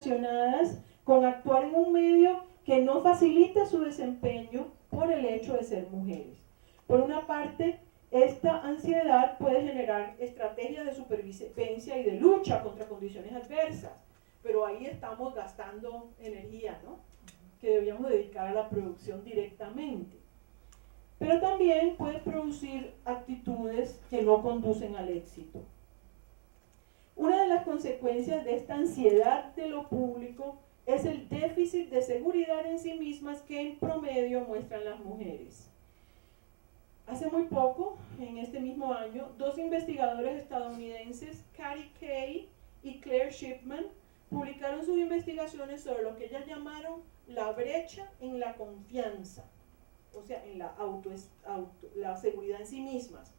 relacionadas con actuar en un medio que no facilita su desempeño por el hecho de ser mujeres. Por una parte, esta ansiedad puede generar estrategias de supervivencia y de lucha contra condiciones adversas, pero ahí estamos gastando energía, ¿no?, que deberíamos dedicar a la producción directamente. Pero también puede producir actitudes que no conducen al éxito. Una de las consecuencias de esta ansiedad de lo público es el déficit de seguridad en sí mismas que en promedio muestran las mujeres. Hace muy poco, en este mismo año, dos investigadores estadounidenses, Katie Kay y Claire Shipman, publicaron sus investigaciones sobre lo que ellas llamaron la brecha en la confianza, o sea, en la seguridad en sí mismas.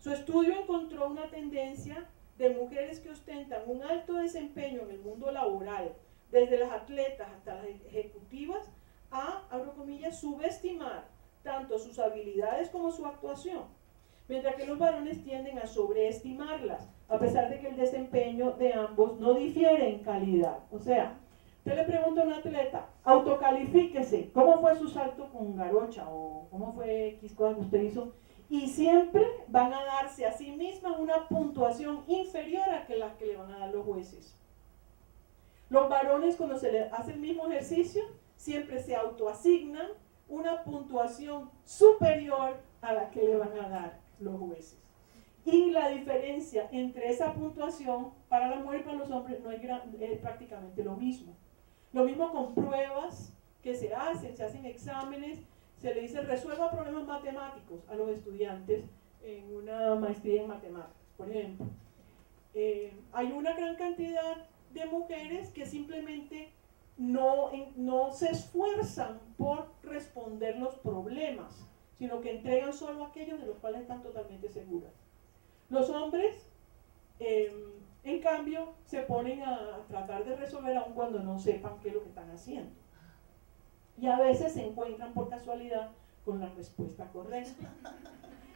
Su estudio encontró una tendencia de mujeres que ostentan un alto desempeño en el mundo laboral, desde las atletas hasta las ejecutivas, a, abro comillas, subestimar tanto sus habilidades como su actuación, mientras que los varones tienden a sobreestimarlas, a pesar de que el desempeño de ambos no difiere en calidad. O sea, usted le pregunta a un atleta, autocalifíquese, ¿cómo fue su salto con Garocha? O ¿cómo fue X cosa que usted hizo? Y siempre van a darse a sí mismas una puntuación inferior a la que le van a dar los jueces. Los varones, cuando se les hace el mismo ejercicio, siempre se autoasignan una puntuación superior a la que le van a dar los jueces. Y la diferencia entre esa puntuación para la mujer y para los hombres no es prácticamente lo mismo. Lo mismo con pruebas que se hacen exámenes, se le dice resuelva problemas matemáticos a los estudiantes en una maestría en matemáticas, por ejemplo. Hay una gran cantidad de mujeres que simplemente no se esfuerzan por responder los problemas, sino que entregan solo aquellos de los cuales están totalmente seguras. Los hombres, en cambio, se ponen a tratar de resolver aun cuando no sepan qué es lo que están haciendo. Y a veces se encuentran por casualidad con la respuesta correcta.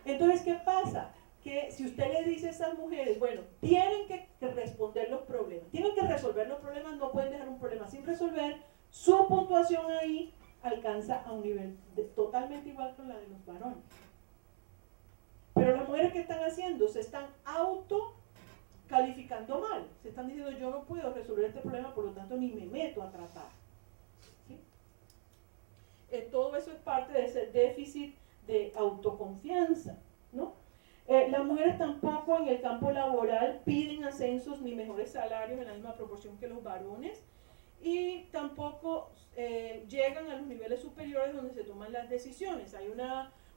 Entonces, ¿qué pasa? Que si usted le dice a esas mujeres, bueno, tienen que responder los problemas, tienen que resolver los problemas, no pueden dejar un problema sin resolver, su puntuación ahí alcanza a un nivel totalmente igual con la de los varones. Pero las mujeres, ¿qué están haciendo? Se están autocalificando mal, se están diciendo, yo no puedo resolver este problema, por lo tanto ni me meto a tratar. ¿Sí? Todo eso es parte de ese déficit de autoconfianza, ¿no? Las mujeres tampoco en el campo laboral piden ascensos ni mejores salarios en la misma proporción que los varones, y tampoco llegan a los niveles superiores donde se toman las decisiones. Hay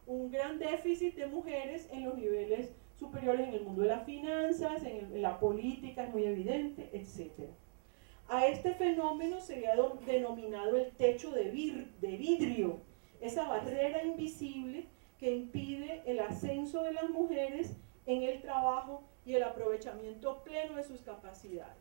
un gran déficit de mujeres en los niveles superiores en el mundo de las finanzas, en la política, es muy evidente, etc. A este fenómeno se le ha denominado el techo de vidrio, esa barrera invisible que impide el ascenso de las mujeres en el trabajo y el aprovechamiento pleno de sus capacidades.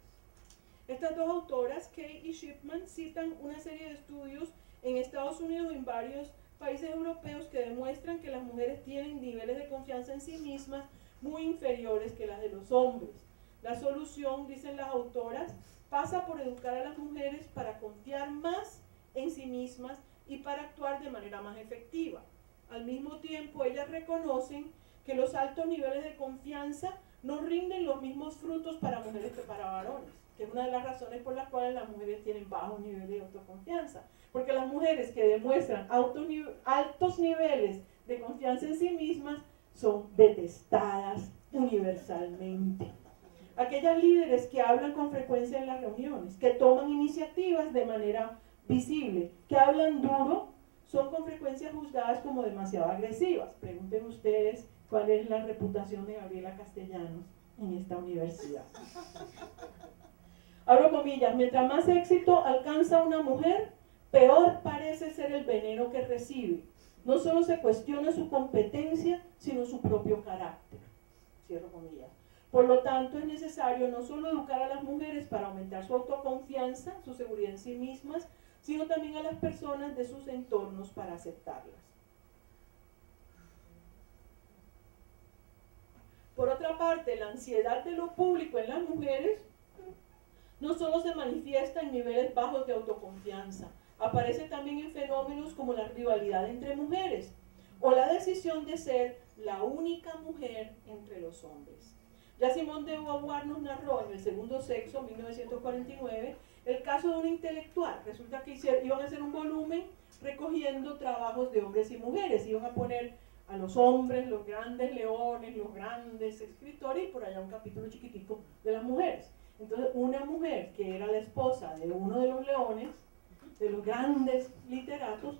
Estas dos autoras, Kay y Shipman, citan una serie de estudios en Estados Unidos y en varios países europeos que demuestran que las mujeres tienen niveles de confianza en sí mismas muy inferiores que las de los hombres. La solución, dicen las autoras, pasa por educar a las mujeres para confiar más en sí mismas y para actuar de manera más efectiva. Al mismo tiempo, ellas reconocen que los altos niveles de confianza no rinden los mismos frutos para mujeres que para varones, que es una de las razones por las cuales las mujeres tienen bajos niveles de autoconfianza, porque las mujeres que demuestran altos niveles de confianza en sí mismas son detestadas universalmente. Aquellas líderes que hablan con frecuencia en las reuniones, que toman iniciativas de manera visible, que hablan duro, son con frecuencia juzgadas como demasiado agresivas. Pregunten ustedes cuál es la reputación de Gabriela Castellanos en esta universidad. Abro comillas, mientras más éxito alcanza una mujer, peor parece ser el veneno que recibe. No solo se cuestiona su competencia, sino su propio carácter. Cierro comillas. Por lo tanto, es necesario no solo educar a las mujeres para aumentar su autoconfianza, su seguridad en sí mismas, sino también a las personas de sus entornos para aceptarlas. Por otra parte, la ansiedad de lo público en las mujeres no solo se manifiesta en niveles bajos de autoconfianza, aparece también en fenómenos como la rivalidad entre mujeres o la decisión de ser la única mujer entre los hombres. Ya Simone de Beauvoir nos narró en El segundo sexo, 1949, el caso de una intelectual. Resulta que iban a hacer un volumen recogiendo trabajos de hombres y mujeres. Iban a poner a los hombres, los grandes leones, los grandes escritores, y por allá un capítulo chiquitico de las mujeres. Entonces, una mujer que era la esposa de uno de los leones, de los grandes literatos,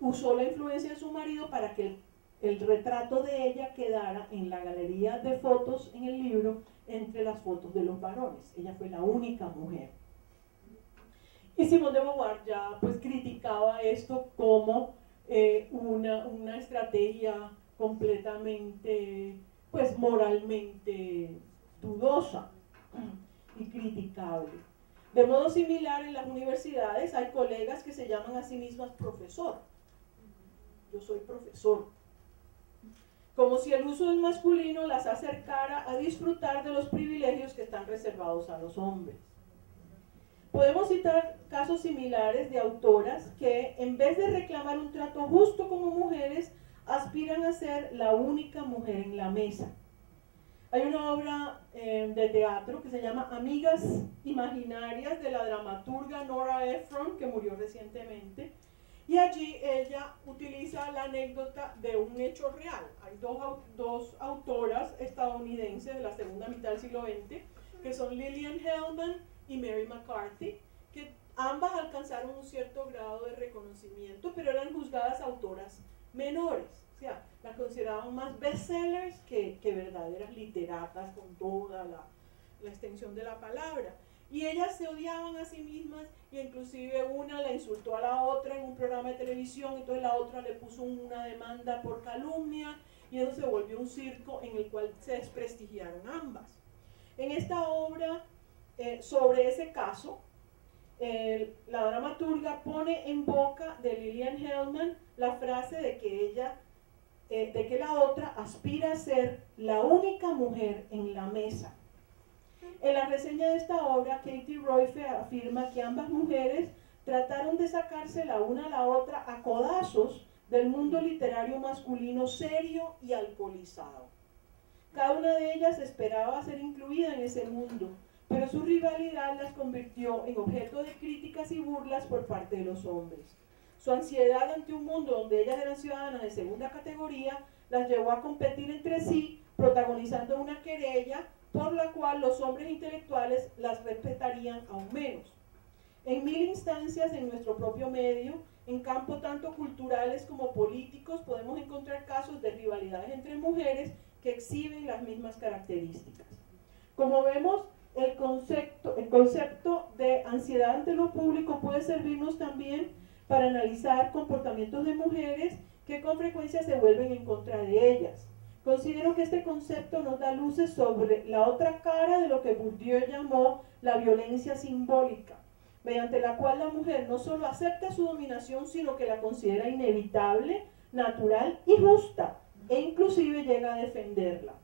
usó la influencia de su marido para que el retrato de ella quedara en la galería de fotos en el libro entre las fotos de los varones. Ella fue la única mujer. Y Simone de Beauvoir ya pues criticaba esto como una estrategia completamente pues moralmente dudosa y criticable. De modo similar, en las universidades hay colegas que se llaman a sí mismas profesor. Yo soy profesor. Como si el uso del masculino las acercara a disfrutar de los privilegios que están reservados a los hombres. Podemos citar casos similares de autoras que, en vez de reclamar un trato justo como mujeres, aspiran a ser la única mujer en la mesa. Hay una obra de teatro que se llama Amigas Imaginarias, de la dramaturga Nora Ephron, que murió recientemente, y allí ella utiliza la anécdota de un hecho real. Hay dos autoras estadounidenses de la segunda mitad del siglo XX, que son Lillian Hellman y Mary McCarthy, que ambas alcanzaron un cierto grado de reconocimiento, pero eran juzgadas autoras menores. O sea, las consideraban más bestsellers que verdaderas literatas con toda la extensión de la palabra. Y ellas se odiaban a sí mismas, y inclusive una la insultó a la otra en un programa de televisión, entonces la otra le puso una demanda por calumnia, y eso se volvió un circo en el cual se desprestigiaron ambas. En esta obra, sobre ese caso, la dramaturga pone en boca de Lillian Hellman la frase de que la otra aspira a ser la única mujer en la mesa. En la reseña de esta obra, Katie Roife afirma que ambas mujeres trataron de sacarse la una a la otra a codazos del mundo literario masculino serio y alcoholizado. Cada una de ellas esperaba ser incluida en ese mundo, pero su rivalidad las convirtió en objeto de críticas y burlas por parte de los hombres. Su ansiedad ante un mundo donde ellas eran ciudadanas de segunda categoría las llevó a competir entre sí, protagonizando una querella por la cual los hombres intelectuales las respetarían aún menos. En mil instancias en nuestro propio medio, en campos tanto culturales como políticos, podemos encontrar casos de rivalidades entre mujeres que exhiben las mismas características. Como vemos, el concepto de ansiedad ante lo público puede servirnos también para analizar comportamientos de mujeres que con frecuencia se vuelven en contra de ellas. Considero que este concepto nos da luces sobre la otra cara de lo que Bourdieu llamó la violencia simbólica, mediante la cual la mujer no solo acepta su dominación, sino que la considera inevitable, natural y justa, e inclusive llega a defenderla.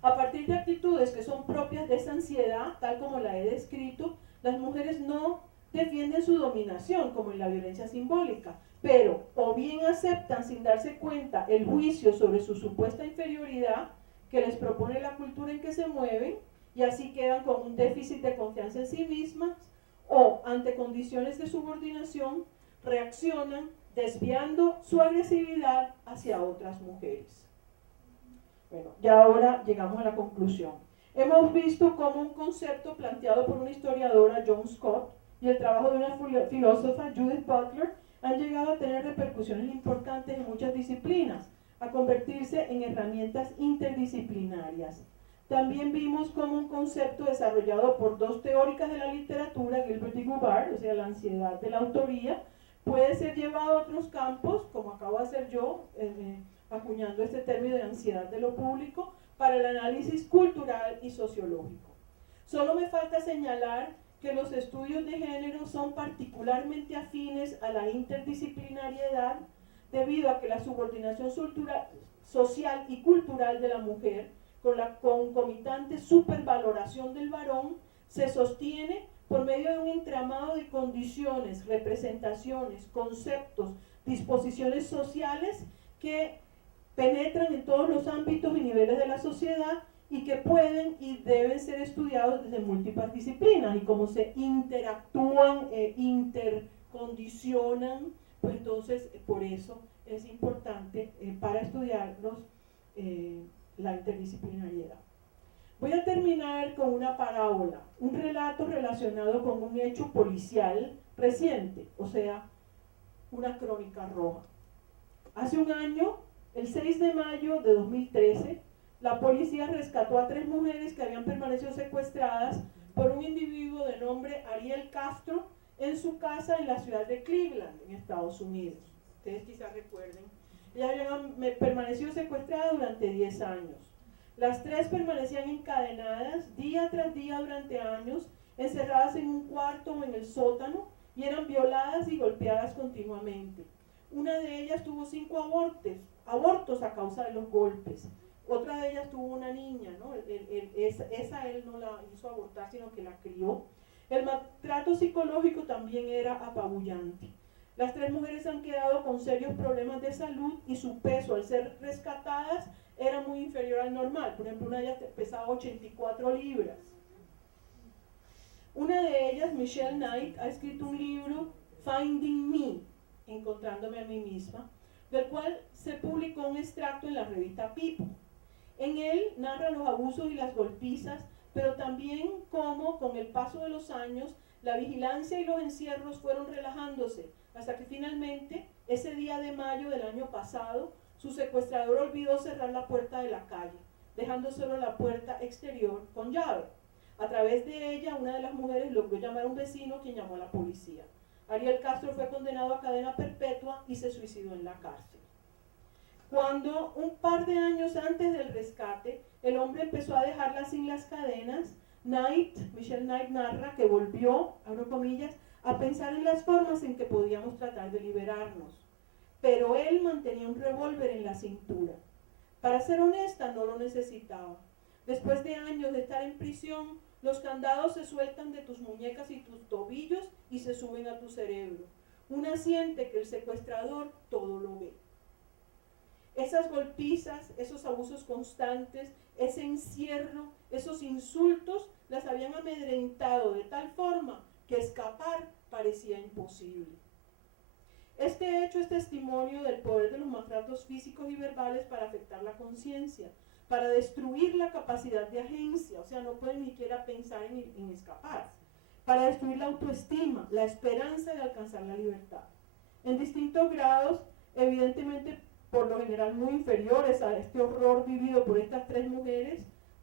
A partir de actitudes que son propias de esa ansiedad, tal como la he descrito, las mujeres no defienden su dominación, como en la violencia simbólica, pero o bien aceptan sin darse cuenta el juicio sobre su supuesta inferioridad que les propone la cultura en que se mueven, y así quedan con un déficit de confianza en sí mismas, o ante condiciones de subordinación reaccionan desviando su agresividad hacia otras mujeres. Bueno, ya ahora llegamos a la conclusión. Hemos visto cómo un concepto planteado por una historiadora, Joan Scott, y el trabajo de una filósofa, Judith Butler, han llegado a tener repercusiones importantes en muchas disciplinas, a convertirse en herramientas interdisciplinarias. También vimos cómo un concepto desarrollado por dos teóricas de la literatura, Gilbert y Goubart, o sea, la ansiedad de la autoría, puede ser llevado a otros campos, como acabo de hacer yo, acuñando este término de ansiedad de lo público, para el análisis cultural y sociológico. Solo me falta señalar que los estudios de género son particularmente afines a la interdisciplinariedad, debido a que la subordinación social y cultural de la mujer, con la concomitante supervaloración del varón, se sostiene por medio de un entramado de condiciones, representaciones, conceptos, disposiciones sociales que penetran en todos los ámbitos y niveles de la sociedad y que pueden y deben ser estudiados desde múltiples disciplinas, y cómo se interactúan, intercondicionan, pues entonces por eso es importante para estudiarlos la interdisciplinariedad. Voy a terminar con una parábola, un relato relacionado con un hecho policial reciente, o sea, una crónica roja. Hace un año, el 6 de mayo de 2013, la policía rescató a 3 mujeres que habían permanecido secuestradas por un individuo de nombre Ariel Castro en su casa en la ciudad de Cleveland, en Estados Unidos. Ustedes quizás recuerden. Ellas habían permanecido secuestradas durante 10 años. Las 3 permanecían encadenadas día tras día durante años, encerradas en un cuarto o en el sótano, y eran violadas y golpeadas continuamente. Una de ellas tuvo 5 abortos a causa de los golpes. Otra de ellas tuvo una niña, ¿no? Esa él no la hizo abortar, sino que la crió. El maltrato psicológico también era apabullante. Las 3 mujeres han quedado con serios problemas de salud y su peso al ser rescatadas era muy inferior al normal. Por ejemplo, una de ellas pesaba 84 libras. Una de ellas, Michelle Knight, ha escrito un libro, Finding Me, Encontrándome a mí misma, del cual se publicó un extracto en la revista People. En él narra los abusos y las golpizas, pero también cómo, con el paso de los años, la vigilancia y los encierros fueron relajándose, hasta que finalmente, ese día de mayo del año pasado, su secuestrador olvidó cerrar la puerta de la calle, dejando solo la puerta exterior con llave. A través de ella, una de las mujeres logró llamar a un vecino, quien llamó a la policía. Ariel Castro fue condenado a cadena perpetua y se suicidó en la cárcel. Cuando un par de años antes del rescate, el hombre empezó a dejarla sin las cadenas, Michelle Knight narra que volvió, abro comillas, a pensar en las formas en que podíamos tratar de liberarnos. Pero él mantenía un revólver en la cintura. Para ser honesta, no lo necesitaba. Después de años de estar en prisión, los candados se sueltan de tus muñecas y tus tobillos y se suben a tu cerebro. Una siente que el secuestrador todo lo ve. Esas golpizas, esos abusos constantes, ese encierro, esos insultos, las habían amedrentado de tal forma que escapar parecía imposible. Este hecho es testimonio del poder de los maltratos físicos y verbales para afectar la conciencia, para destruir la capacidad de agencia, o sea, no pueden ni siquiera pensar en escapar, para destruir la autoestima, la esperanza de alcanzar la libertad. En distintos grados, evidentemente, por lo general muy inferiores a este horror vivido por estas 3 mujeres,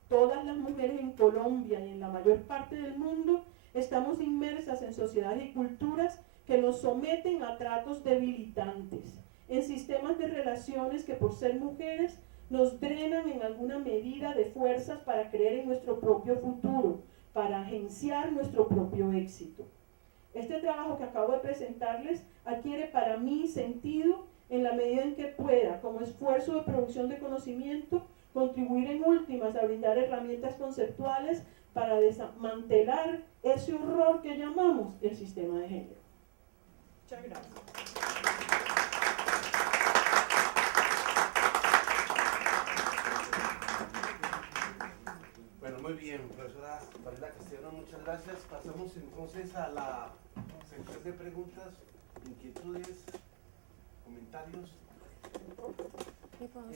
todas las mujeres en Colombia y en la mayor parte del mundo estamos inmersas en sociedades y culturas que nos someten a tratos debilitantes, en sistemas de relaciones que por ser mujeres nos drenan en alguna medida de fuerzas para creer en nuestro propio futuro, para agenciar nuestro propio éxito. Este trabajo que acabo de presentarles adquiere para mí sentido en la medida en que pueda, como esfuerzo de producción de conocimiento, contribuir en últimas a brindar herramientas conceptuales para desmantelar ese horror que llamamos el sistema de género. Muchas gracias. Bueno, muy bien, profesora Varela Castellano, muchas gracias. Pasamos entonces a la sección de preguntas, inquietudes, comentarios. Buenos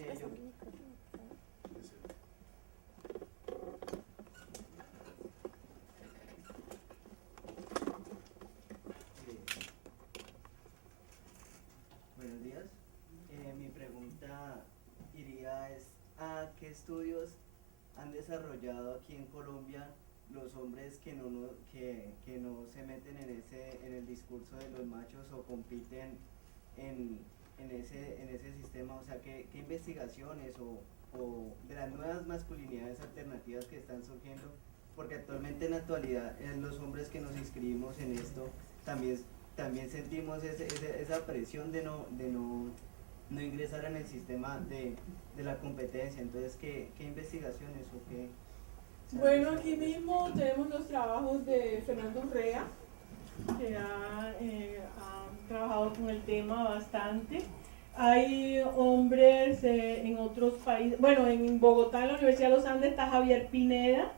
días. Mi pregunta iría a qué estudios han desarrollado aquí en Colombia los hombres que no se meten en el discurso de los machos o compiten en ese sistema, o sea, qué investigaciones o de las nuevas masculinidades alternativas que están surgiendo, porque actualmente en la actualidad los hombres que nos inscribimos en esto también sentimos esa presión de no ingresar en el sistema de la competencia. Entonces, ¿qué investigaciones o Bueno, aquí mismo tenemos los trabajos de Fernando Urrea, que ha trabajado con el tema bastante. Hay hombres en otros países, bueno, en Bogotá, en la Universidad de los Andes, está Javier Pineda,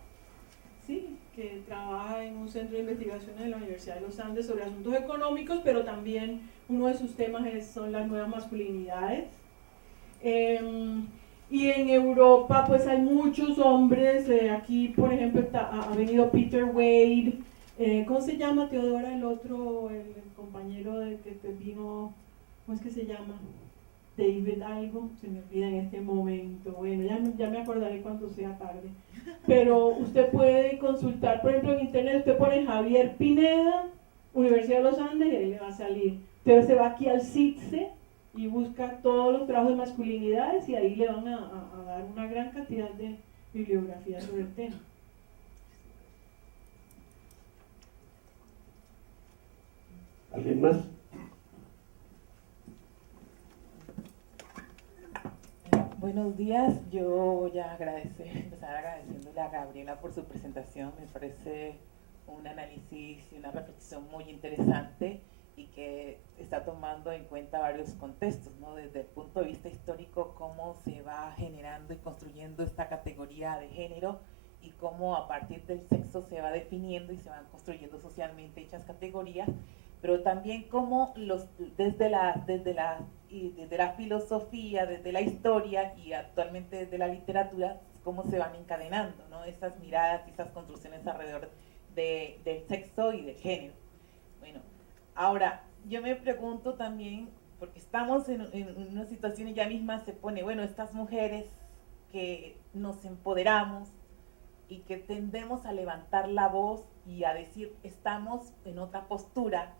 ¿sí?, que trabaja en un centro de investigación de la Universidad de los Andes sobre asuntos económicos, pero también uno de sus temas son las nuevas masculinidades. Y en Europa pues hay muchos hombres, aquí por ejemplo ha venido Peter Wade, ¿cómo se llama, Teodora, el otro, el compañero de que vino, ¿cómo es que se llama? David algo, se me olvida en este momento, bueno, ya me acordaré cuando sea tarde, pero usted puede consultar, por ejemplo en internet, usted pone Javier Pineda, Universidad de los Andes, y ahí le va a salir. Usted se va aquí al CITSE y busca todos los trabajos de masculinidades y ahí le van a dar una gran cantidad de bibliografía sobre el tema. ¿Alguien más? Buenos días, yo voy a empezar agradeciéndole a Gabriela por su presentación. Me parece un análisis y una reflexión muy interesante y que está tomando en cuenta varios contextos, ¿no? Desde el punto de vista histórico, cómo se va generando y construyendo esta categoría de género y cómo a partir del sexo se va definiendo y se van construyendo socialmente dichas categorías, pero también cómo desde la filosofía, desde la historia y actualmente desde la literatura, cómo se van encadenando, ¿no?, esas miradas y esas construcciones alrededor del sexo y del género. Bueno, ahora, yo me pregunto también, porque estamos en una situación y ya misma se pone, bueno, estas mujeres que nos empoderamos y que tendemos a levantar la voz y a decir, estamos en otra postura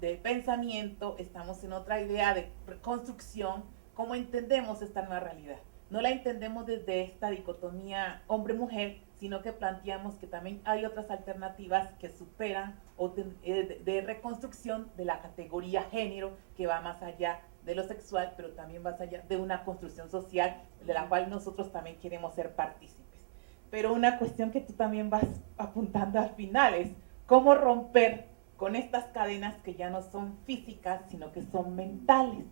de pensamiento, estamos en otra idea de construcción, ¿cómo entendemos esta nueva realidad? No la entendemos desde esta dicotomía hombre-mujer, sino que planteamos que también hay otras alternativas que superan o de reconstrucción de la categoría género, que va más allá de lo sexual, pero también más allá de una construcción social de la cual nosotros también queremos ser partícipes. Pero una cuestión que tú también vas apuntando al final es cómo romper con estas cadenas que ya no son físicas, sino que son mentales.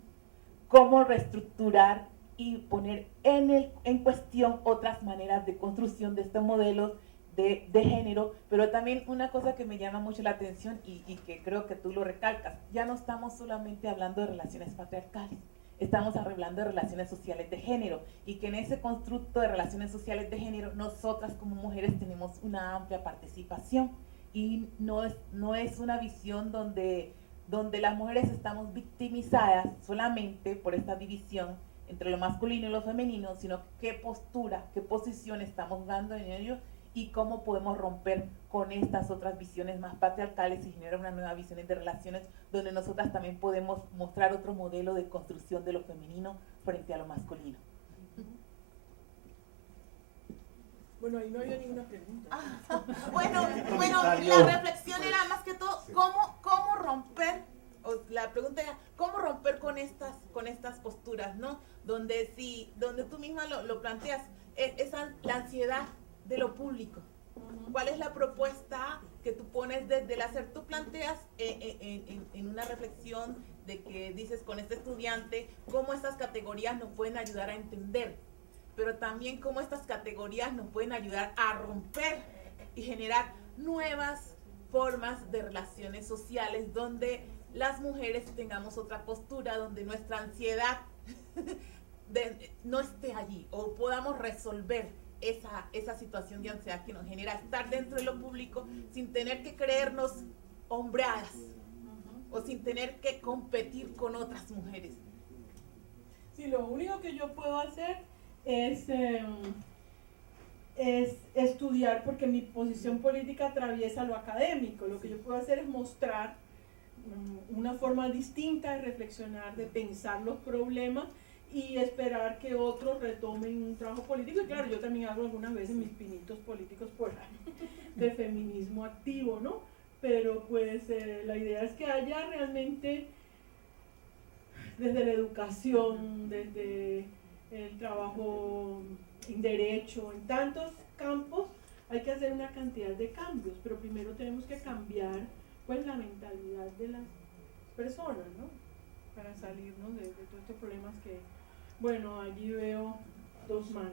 Cómo reestructurar y poner en cuestión otras maneras de construcción de estos modelos de género, pero también una cosa que me llama mucho la atención y que creo que tú lo recalcas, ya no estamos solamente hablando de relaciones patriarcales, estamos hablando de relaciones sociales de género, y que en ese constructo de relaciones sociales de género nosotras como mujeres tenemos una amplia participación, y no es una visión donde las mujeres estamos victimizadas solamente por esta división entre lo masculino y lo femenino, sino qué postura, qué posición estamos dando en ello y cómo podemos romper con estas otras visiones más patriarcales y generar una nueva visión de relaciones donde nosotras también podemos mostrar otro modelo de construcción de lo femenino frente a lo masculino. Bueno, ahí no había ninguna pregunta. Bueno, la reflexión era más que todo cómo romper, la pregunta era cómo romper con estas posturas, ¿no? Donde tú misma lo planteas, la ansiedad de lo público. ¿Cuál es la propuesta que tú pones desde el hacer? Tú planteas en una reflexión de que dices con este estudiante cómo estas categorías nos pueden ayudar a entender, pero también cómo estas categorías nos pueden ayudar a romper y generar nuevas formas de relaciones sociales donde las mujeres tengamos otra postura, donde nuestra ansiedad no esté allí, o podamos resolver esa situación de ansiedad que nos genera estar dentro de lo público sin tener que creernos hombreadas o sin tener que competir con otras mujeres. Sí, lo único que yo puedo hacer es estudiar, porque mi posición política atraviesa lo académico. Lo que yo puedo hacer es mostrar una forma distinta de reflexionar, de pensar los problemas y esperar que otros retomen un trabajo político. Y claro, yo también hago algunas veces mis pinitos políticos por ahí de feminismo activo, ¿no? Pero pues la idea es que haya realmente, desde la educación, desde el trabajo en derecho, en tantos campos, hay que hacer una cantidad de cambios, pero primero tenemos que cambiar pues la mentalidad de las personas, ¿no? Para salirnos de todos estos problemas que, bueno, allí veo 2 manos.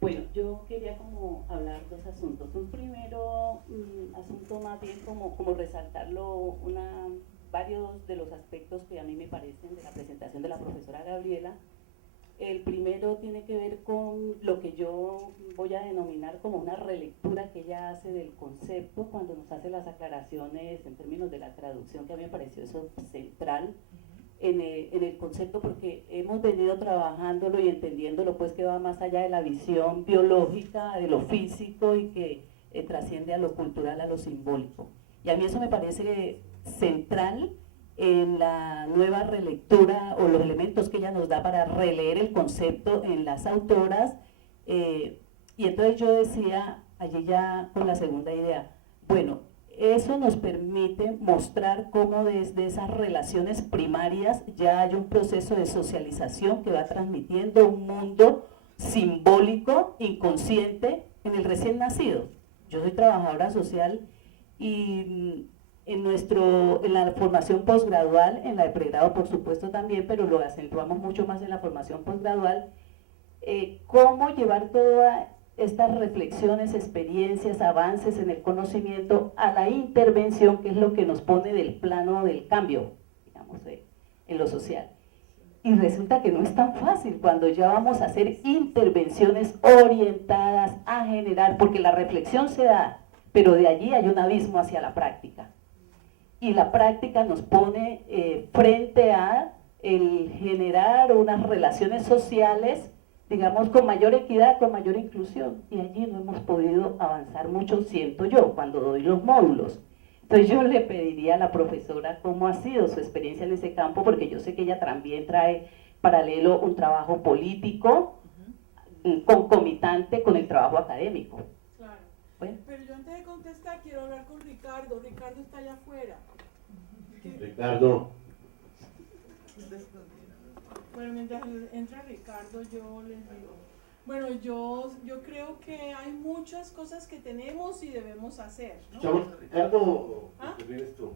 Bueno, yo quería como hablar 2 asuntos. Un primero asunto más bien como resaltarlo, varios de los aspectos que a mí me parecen de la presentación de la profesora Gabriela. El primero tiene que ver con lo que yo voy a denominar como una relectura que ella hace del concepto cuando nos hace las aclaraciones en términos de la traducción, que a mí me pareció eso central en el concepto, porque hemos venido trabajándolo y entendiéndolo pues que va más allá de la visión biológica, de lo físico y que trasciende a lo cultural, a lo simbólico. Y a mí eso me parece central en la nueva relectura o los elementos que ella nos da para releer el concepto en las autoras. Y entonces yo decía, allí ya con la segunda idea, bueno, eso nos permite mostrar cómo desde esas relaciones primarias ya hay un proceso de socialización que va transmitiendo un mundo simbólico, inconsciente, en el recién nacido. Yo soy trabajadora social y en la formación posgradual, en la de pregrado por supuesto también, pero lo acentuamos mucho más en la formación posgradual, cómo llevar todas estas reflexiones, experiencias, avances en el conocimiento a la intervención, que es lo que nos pone del plano del cambio, digamos, en lo social. Y resulta que no es tan fácil cuando ya vamos a hacer intervenciones orientadas a generar, porque la reflexión se da, pero de allí hay un abismo hacia la práctica. Y la práctica nos pone frente a el generar unas relaciones sociales, digamos, con mayor equidad, con mayor inclusión. Y allí no hemos podido avanzar mucho, siento yo, cuando doy los módulos. Entonces yo le pediría a la profesora cómo ha sido su experiencia en ese campo, porque yo sé que ella también trae paralelo un trabajo político, concomitante con el trabajo académico. Claro. Bueno. Pero yo antes de contestar quiero hablar con Ricardo. Ricardo está allá afuera. Ricardo. Bueno, mientras entra Ricardo, yo les digo. Bueno, yo creo que hay muchas cosas que tenemos y debemos hacer, ¿no? ¿Escuchamos a Ricardo o ¿Ah? vienes tú?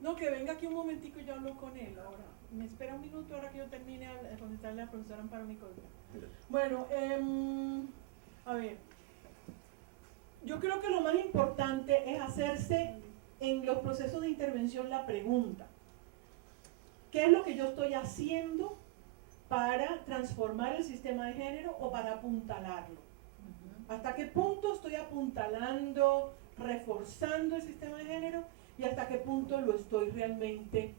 No, que venga aquí un momentico y yo hablo con él ahora. Me espera un minuto ahora que yo termine de contestarle a la profesora Amparo Nicolás. Bueno, a ver. Yo creo que lo más importante es hacerse en los procesos de intervención la pregunta: ¿qué es lo que yo estoy haciendo para transformar el sistema de género o para apuntalarlo? ¿Hasta qué punto estoy apuntalando, reforzando el sistema de género y hasta qué punto lo estoy realmente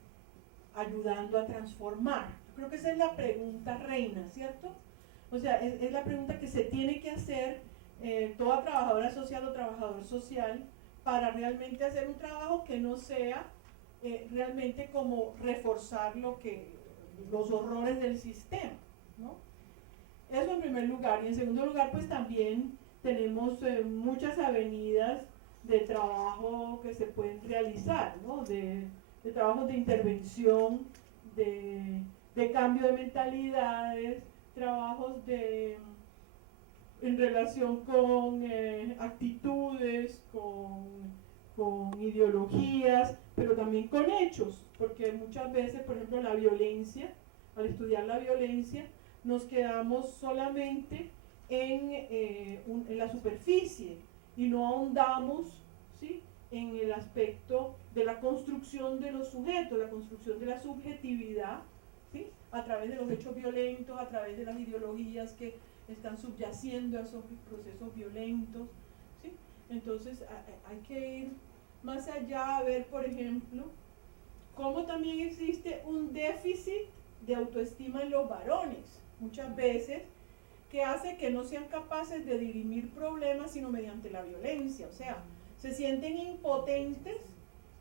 ayudando a transformar? Yo creo que esa es la pregunta reina, ¿cierto? O sea, es la pregunta que se tiene que hacer toda trabajadora social o trabajador social para realmente hacer un trabajo que no sea realmente como reforzar los horrores del sistema, ¿no? Eso en primer lugar. Y en segundo lugar, pues también tenemos muchas avenidas de trabajo que se pueden realizar, ¿no? De trabajos de intervención, de cambio de mentalidades, trabajos en relación con actitudes, con ideologías, pero también con hechos, porque muchas veces, por ejemplo, la violencia, al estudiar la violencia, nos quedamos solamente en la superficie y no ahondamos, ¿sí?, en el aspecto de la construcción de los sujetos, la construcción de la subjetividad, ¿sí?, a través de los hechos violentos, a través de las ideologías que están subyaciendo a esos procesos violentos, ¿sí? Entonces hay que ir más allá a ver, por ejemplo, cómo también existe un déficit de autoestima en los varones, muchas veces, que hace que no sean capaces de dirimir problemas sino mediante la violencia. O sea, se sienten impotentes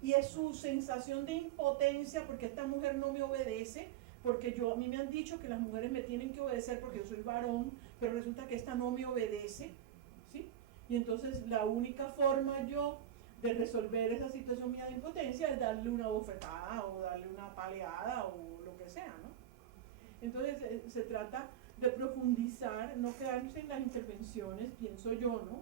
y es su sensación de impotencia porque esta mujer no me obedece, porque a mí me han dicho que las mujeres me tienen que obedecer porque yo soy varón, pero resulta que esta no me obedece, ¿sí? Y entonces la única forma yo de resolver esa situación mía de impotencia es darle una bofetada o darle una paleada o lo que sea, ¿no? Entonces se trata de profundizar, no quedarse en las intervenciones, pienso yo, ¿no?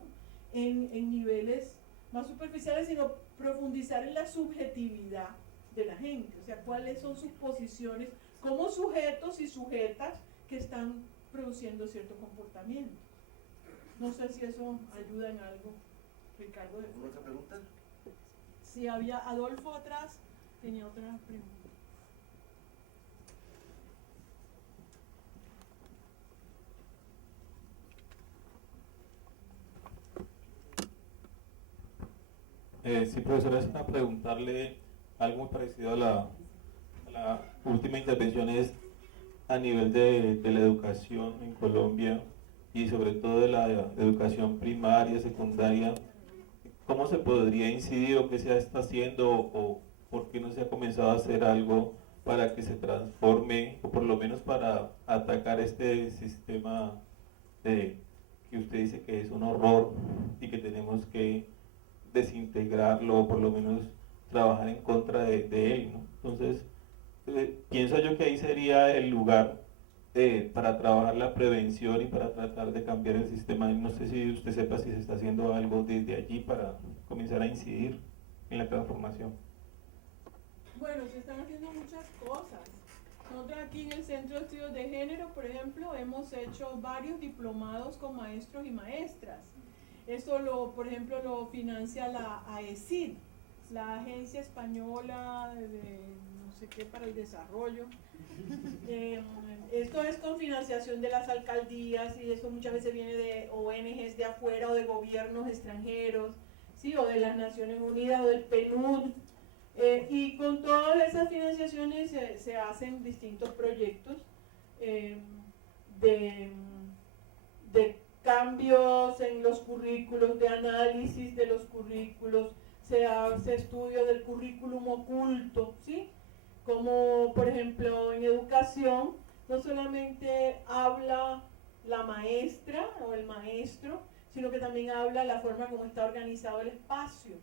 En niveles más superficiales, sino profundizar en la subjetividad de la gente, o sea, cuáles son sus posiciones como sujetos y sujetas que están produciendo cierto comportamiento. No sé si eso ayuda en algo, Ricardo. ¿Alguna otra pregunta? Si había Adolfo atrás, tenía otra pregunta. Sí, profesora, es para preguntarle algo muy parecido a la última intervención, es a nivel de la educación en Colombia y sobre todo de la educación primaria, secundaria, ¿cómo se podría incidir o qué se está haciendo o por qué no se ha comenzado a hacer algo para que se transforme o por lo menos para atacar este sistema que usted dice que es un horror y que tenemos que desintegrarlo o por lo menos trabajar en contra de él, ¿no? Entonces, pienso yo que ahí sería el lugar para trabajar la prevención y para tratar de cambiar el sistema. No sé si usted sepa si se está haciendo algo desde allí para comenzar a incidir en la transformación. Bueno, se están haciendo muchas cosas. Nosotros aquí en el Centro de Estudios de Género, por ejemplo, hemos hecho varios diplomados con maestros y maestras. Esto, por ejemplo, lo financia la AECID, la Agencia Española de no sé qué para el Desarrollo. Esto es con financiación de las alcaldías y esto muchas veces viene de ONGs de afuera o de gobiernos extranjeros, ¿sí? O de las Naciones Unidas o del PNUD. Y con todas esas financiaciones se hacen distintos proyectos de cambios en los currículos, de análisis de los currículos, se hace estudio del currículum oculto, ¿sí? Como por ejemplo en educación, no solamente habla la maestra o el maestro, sino que también habla la forma como está organizado el espacio,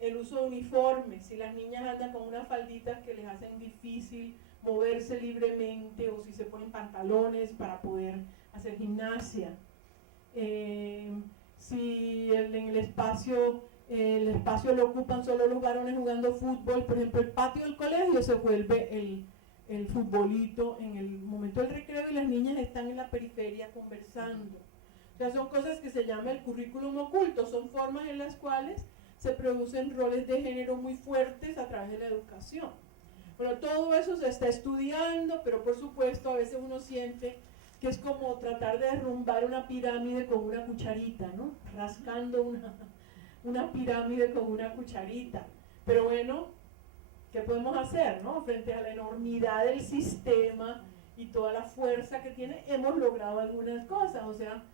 el uso de uniformes, si las niñas andan con unas falditas que les hacen difícil moverse libremente o si se ponen pantalones para poder hacer gimnasia. Si en el espacio lo ocupan solo los varones jugando fútbol, por ejemplo el patio del colegio se vuelve el futbolito en el momento del recreo y las niñas están en la periferia conversando. O sea, son cosas que se llama el currículum oculto, son formas en las cuales se producen roles de género muy fuertes a través de la educación. Bueno, todo eso se está estudiando, pero por supuesto a veces uno siente que es como tratar de derrumbar una pirámide con una cucharita, ¿no? Rascando una pirámide con una cucharita. Pero bueno, ¿qué podemos hacer, no? Frente a la enormidad del sistema y toda la fuerza que tiene, hemos logrado algunas cosas, o sea,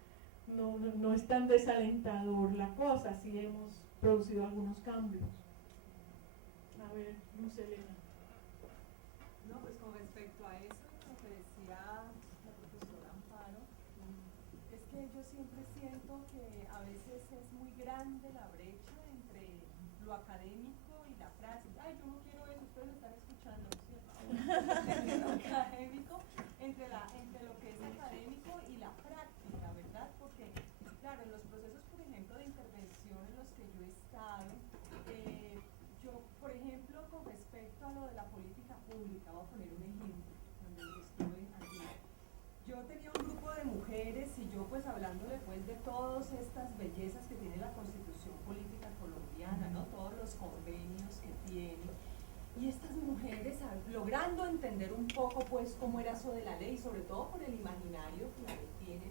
no es tan desalentador la cosa, sí hemos producido algunos cambios. A ver, Luz Elena. No, pues con respecto a eso, lo que decía la profesora Amparo, es que yo siempre siento que a veces es muy grande la brecha entre lo académico y la práctica. Ay, yo no quiero eso, ustedes me están escuchando, ¿cierto? Entre lo académico, entre lo que es académico y la práctica, ¿verdad? Porque, claro, en los procesos, por ejemplo, de intervención en los que yo he estado, yo, por ejemplo, con respecto a lo de la política pública, voy a poner un ejemplo, cuando yo estuve allí. Yo tenía un grupo de mujeres y yo pues hablándole pues de todas estas bellezas que tiene la Constitución Política Colombiana, ¿no? Todos los convenios que tiene. Y estas mujeres logrando entender un poco pues cómo era eso de la ley, sobre todo por el imaginario que la ley tiene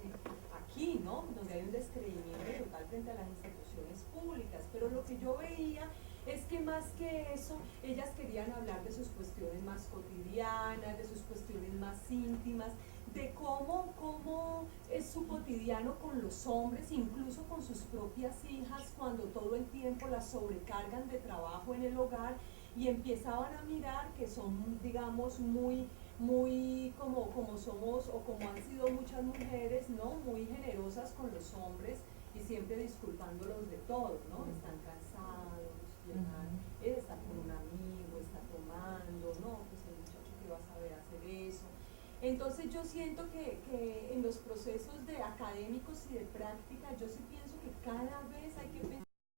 aquí, ¿no? Donde hay un descreimiento total frente a las instituciones públicas. Pero lo que yo veía es que más que eso, ellas querían hablar de sus cuestiones más cotidianas, de sus cuestiones más íntimas, de cómo es su cotidiano con los hombres, incluso con sus propias hijas, cuando todo el tiempo las sobrecargan de trabajo en el hogar y empezaban a mirar que son, digamos, muy como somos o como han sido muchas mujeres, ¿no? Muy generosas con los hombres y siempre disculpándolos de todo, ¿no? Están cansados, dejar, está con un amigo, está tomando, no, pues el muchacho que va a saber hacer eso. Entonces yo siento que en los procesos de académicos y de práctica, yo sí pienso que cada vez hay que